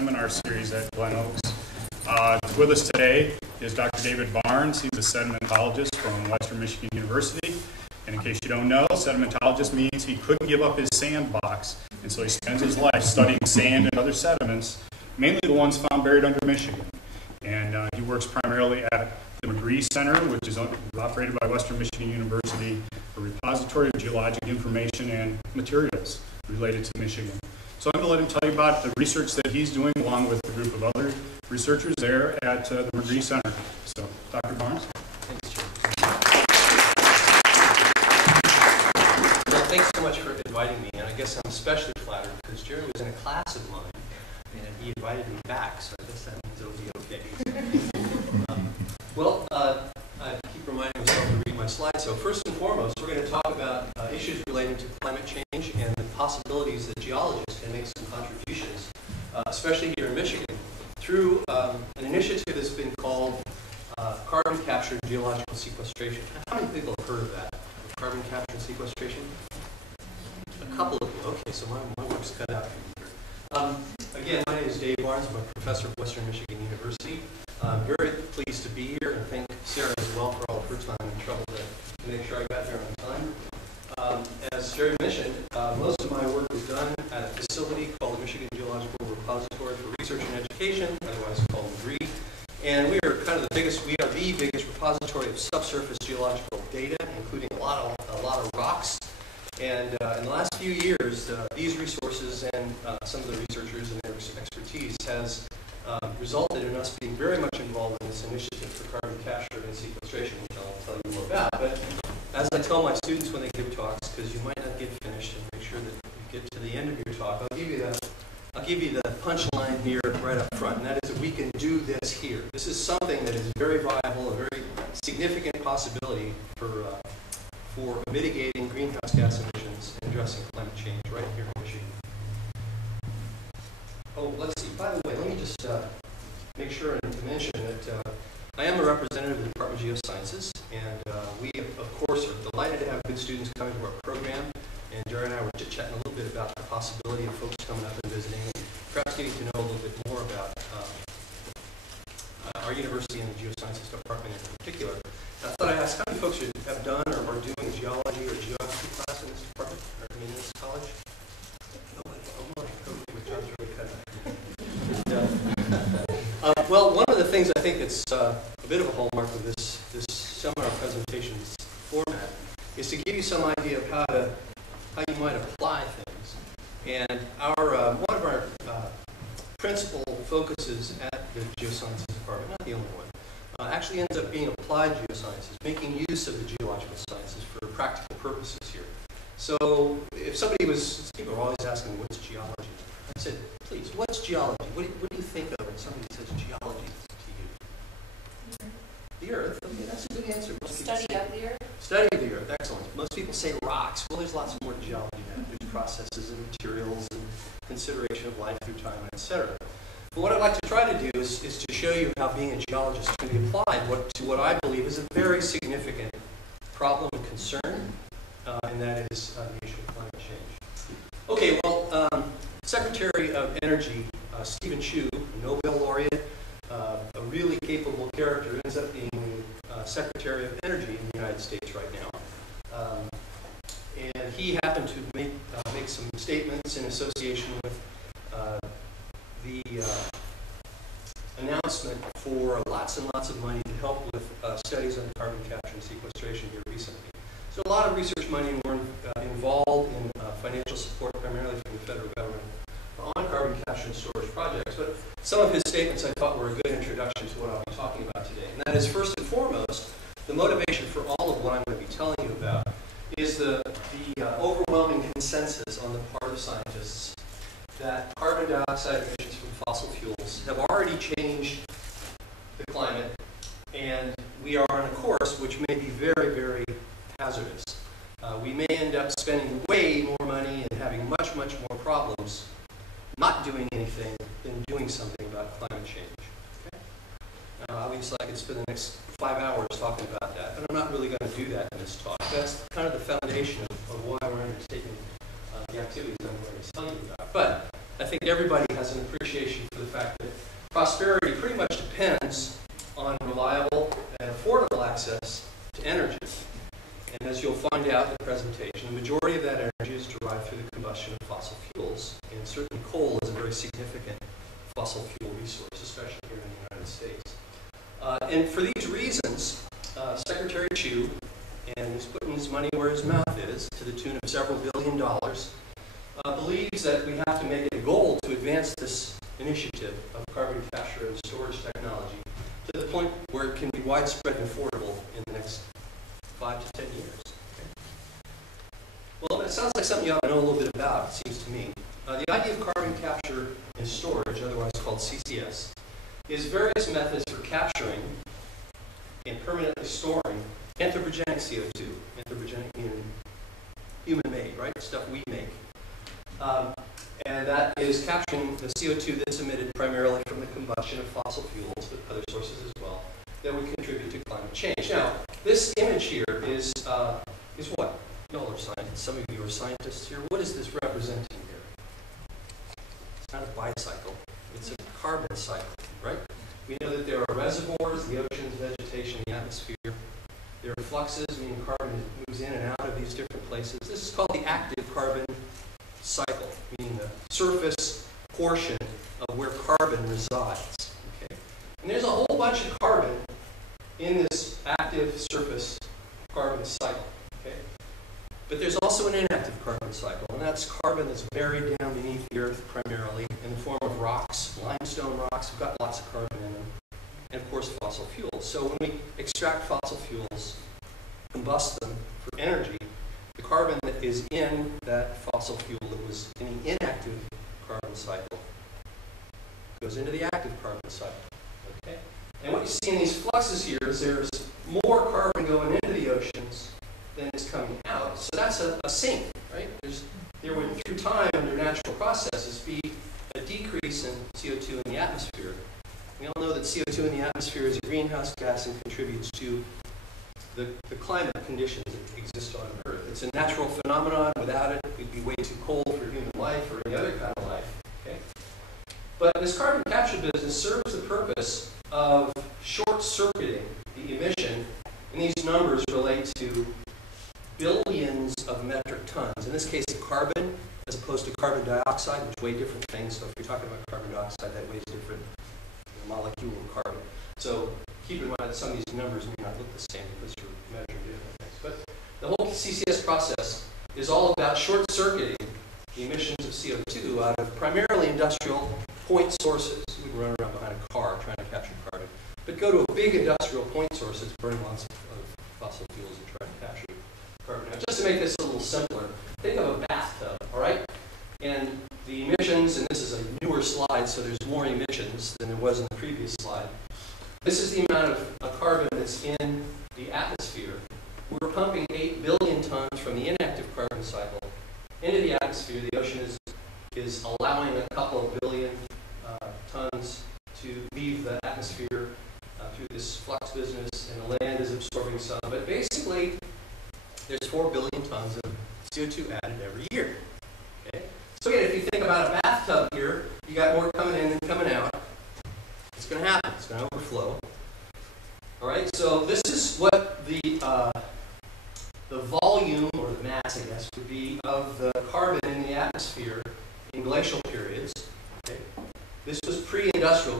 seminar series at Glen Oaks. With us today is Dr. David Barnes. He's a sedimentologist from Western Michigan University. And in case you don't know, sedimentologist means he couldn't give up his sandbox. And so he spends his life studying sand and other sediments, mainly the ones found buried under Michigan. And he works primarily at the McGree Center, which is operated by Western Michigan University, a repository of geologic information and materials related to Michigan. So I'm going to let him tell you about the research that he's doing along with a group of other researchers there at the McGree Center. So, Dr. Barnes. Thanks, Jerry. Well, thanks so much for inviting me, and I guess I'm especially flattered because Jerry was in a class of mine, and he invited me back, so I guess that means it'll be okay. I keep reminding myself to read my slides. So first and foremost, we're going to talk about issues relating to climate change and the possibilities that geologists can make some contributions, especially here in Michigan, through an initiative that's been called carbon capture and geological sequestration. How many people have heard of that? Carbon capture and sequestration? A couple of you. Okay, so my work's cut out here. Again, my name is Dave Barnes. I'm a professor at Western Michigan University. I'm very pleased to be here and thank Sarah as well for all of her time and trouble to make sure I got there on time. As Jerry mentioned, most of my work was done at a facility called the Michigan Geological Repository for Research and Education, otherwise called McGree. And we are the biggest repository of subsurface geological data, including a lot of rocks. And in the last few years, these resources and some of the researchers and their expertise has resulted in us being very much involved in this initiative for carbon capture and sequestration, which I'll tell you more about. But as I tell my students when they give talks, because you might not get finished and make sure that you get to the end of your talk, I'll give you the punchline here right up front, and that is that we can do this here. This is something that is very viable, a very significant possibility for mitigating greenhouse gas emissions and addressing climate change right here in Michigan. Oh, let's see. By the way, let me just make sure and mention that I am a representative of the Department of Geosciences, and we, of course, are delighted to have good students coming to our program. And Jerry and I were chit-chatting a little bit about the possibility of folks coming up and visiting, and perhaps getting to know a little bit more about our university and the Geosciences Department in particular. And I thought I'd ask how many folks have done or are doing geology or geography class in this department, or in this college? Nobody. Oh, my. Okay, my job's really cut out. Well, one of the things I think that's a bit of a hallmark of this seminar presentation's format is to give you some idea of how you might apply things. And one of our principal focuses at the Geosciences Department, not the only one, actually ends up being applied geosciences, making use of the geological sciences for practical purposes here. So if somebody people are always asking, what's geology? I said, please, what's geology? What do you think of when somebody says geology to you? The Earth. Okay, that's a good answer. Study of the Earth. Study of the Earth. Excellent. Most people say rocks. Well, there's lots more to geology than that. There's processes and materials and consideration of life through time, etc. But what I'd like to try to do is to show you how being a geologist can be applied to what I believe is a very significant problem and concern, and that is the issue of climate change. Okay, well, Secretary of Energy Stephen Chu, a Nobel laureate, a really capable character, ends up being the Secretary of Energy in the United States right now. And he happened to make some statements in association with the announcement for lots and lots of money to help with studies on carbon capture and sequestration here recently. So a lot of research money were involved in financial support, primarily from the federal government, on carbon capture and storage projects. But some of his statements I thought were a good introduction to what I'll be talking about today. And that is, first and foremost, the motivation for all of what I'm going to be telling you about is the overwhelming consensus on the part of scientists that carbon dioxide emissions from fossil fuels have already changed the climate, and we are on a course which may be very, very hazardous. We may end up spending way more money and having much, much more problems not doing anything than doing something about climate change. Okay? Obviously, I could spend the next 5 hours talking about that, but I'm not really going to do that in this talk. That's kind of the foundation of why we're undertaking the activities I'm going to tell you about. But I think everybody has an appreciation for the fact that prosperity pretty much depends on reliable and affordable access to energy. And as you'll find out in the presentation, the majority of that energy is derived through the combustion of fossil fuels. And certainly coal is a very significant fossil fuel resource, especially here in the United States. And for these reasons, Secretary Chu, and he's putting his money where his mouth is, to the tune of several $billion, believes that we have to make it a goal to advance this initiative of carbon capture and storage technology to the point where it can be widespread and affordable in the next 5 to 10 years. Okay? Well, it sounds like something you ought to know a little bit about, it seems to me. The idea of carbon capture and storage, otherwise called CCS, is various methods for capturing and permanently storing anthropogenic CO2. Anthropogenic meaning human-made, right? Stuff we make. And that is capturing the CO2 that's emitted primarily from the combustion of fossil fuels, but other sources as well, that would contribute to climate change. Now, this image here is what? Y'all are scientists. Some of you are scientists here. What is this representing here? It's not a bicycle. It's a carbon cycle, right? We know that there are reservoirs, the oceans, vegetation, the atmosphere. There are fluxes, meaning carbon moves in and out of these different places. This is called the active carbon cycle, meaning the surface portion of where carbon resides. Okay? And there's a whole bunch of carbon in this active surface carbon cycle. Okay? But there's also an inactive carbon cycle, and that's carbon that's buried down beneath the earth primarily in the form of rocks, limestone rocks. We've got lots of carbon in them. And of course, fossil fuels. So when we extract fossil fuels, combust them for energy, the carbon that is in that fossil fuel that was in the inactive carbon cycle goes into the active carbon cycle. Okay? And what you see in these fluxes here is there's more carbon going into the oceans than is coming out. So that's a sink, right? There would, through time, under natural processes, be a decrease in CO2 in the atmosphere. We all know that CO2 in the atmosphere is a greenhouse gas and contributes to the climate conditions that exist on Earth. It's a natural phenomenon. Without it, we'd be way too cold for human life or any other kind of life. Okay? But this carbon capture business serves the purpose of short-circuiting the emission, and these numbers relate to billions of metric tons. In this case, carbon, as opposed to carbon dioxide, which weigh different things. So if you're talking about carbon dioxide, that weighs different molecule of carbon. So keep in mind that some of these numbers may not look the same because you're measuring different things. But the whole CCS process is all about short-circuiting the emissions of CO2 out of primarily industrial point sources. We can run around behind a car trying to capture carbon. But go to a big industrial point source that's burning lots of fossil fuels and try to capture carbon. Now, just to make this a little simpler, think of a bathtub, all right? And the emissions, and this is a newer slide, so there's more emissions than there was in the previous slide. This is the amount of carbon that's in the atmosphere. We're pumping 8 billion tons from the inactive carbon cycle into the atmosphere. The ocean is allowing a couple of billion tons to leave the atmosphere through this flux business, and the land is absorbing some. But basically, there's 4 billion tons of CO2 added every year. Okay? So again, if you think about a bathtub here, you got more coming in than coming out. It's going to happen. It's going to overflow. All right. So this is what the volume, or the mass, I guess, would be of the carbon in the atmosphere in glacial periods. Okay? This was pre-industrial